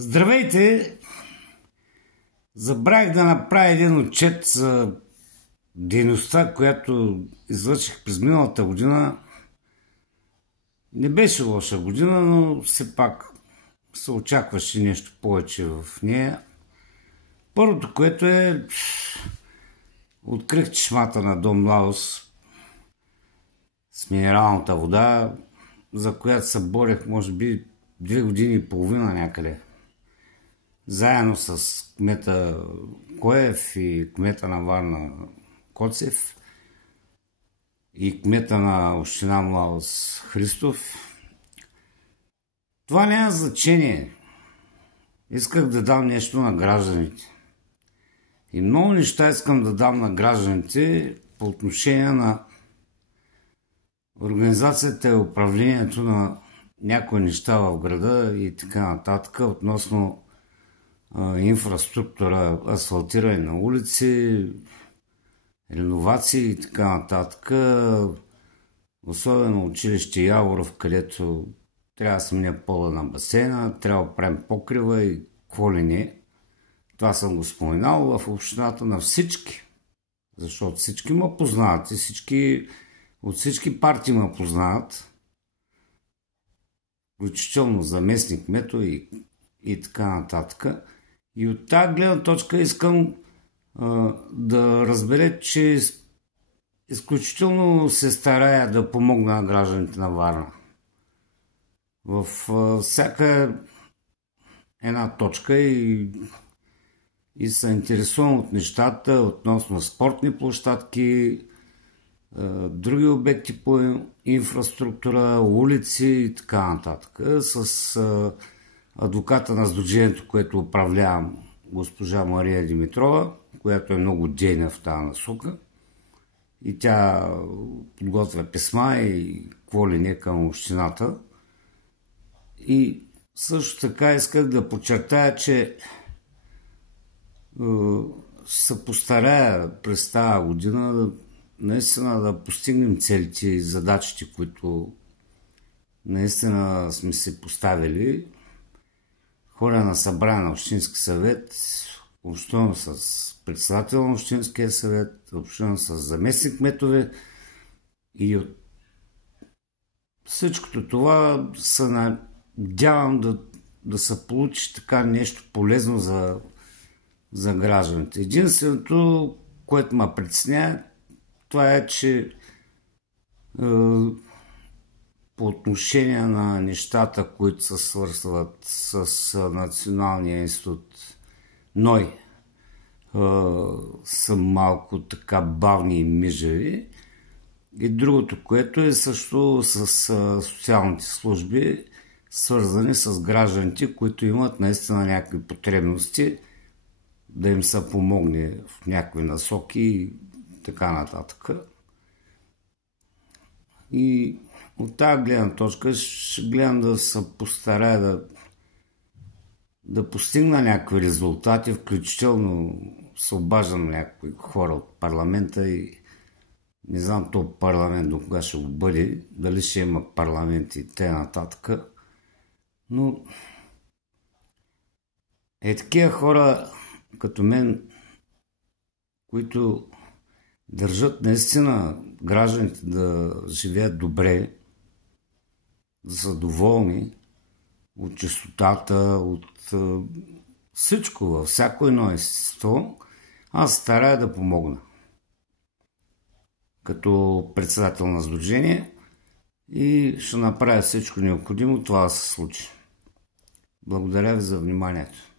Здравейте! Забравих да направя един отчет за дейността, която извърших през миналата година. Не беше лоша година, но все пак се очакваше нещо повече в нея. Първото, което е, открих чешмата на Дом Ладос с минералната вода, за която се борех може би 2 години и половина някъде. Заедно с кмета Коев и кмета на Варна Коцев и кмета на община Младост Христов. Това няма значение. Исках да дам нещо на гражданите. И много неща искам да дам на гражданите по отношение на организацията и управлението на някои неща в града и така нататък, относно инфраструктура, асфалтиране на улици, реновации и така нататък. Особено училище Яворов, където трябва да сменя пола на басейна, трябва да правим покрива и какво ли не. Това съм го споменал в общината на всички, защото всички ме познават и от всички партии ме познават, включително заместник кмето и така нататък. И от тази гледна точка искам да разберете, че изключително се старая да помогна на гражданите на Варна. В всяка една точка и се интересувам от нещата относно спортни площадки, други обекти по инфраструктура, улици и така нататък. С адвоката на сдружението, което управлявам, госпожа Мария Димитрова, която е много дейна в тази насока. И тя подготвя писма и какво ли не към общината. И също така исках да подчертая, че се постарая през тази година наистина да постигнем целите и задачите, които наистина сме се поставили. Ходя на събрание на Общински съвет, общувам с председател на Общинския съвет, общувам с заместник кметове и от всичкото това се надявам да се получи така нещо полезно за гражданите. Единственото, което ме притеснява, това е, че по отношение на нещата, които се свързват с Националния институт НОИ, са малко така бавни и мижави. И другото, което е също с социалните служби, свързани с гражданите, които имат наистина някакви потребности, да им се помогне в някакви насоки и така нататък. И от тази гледна точка ще гледам да се постарая да постигна някакви резултати, включително се обаждам на някои хора от парламента и не знам този парламент до кога ще го бъде, дали ще има парламент и т.н. Но такива хора като мен, които държат наистина гражданите да живеят добре, да са доволни от чистотата, от всичко, във всяко едно естество, аз старая да помогна. Като председател на сдружение и ще направя всичко необходимо това да се случи. Благодаря ви за вниманието.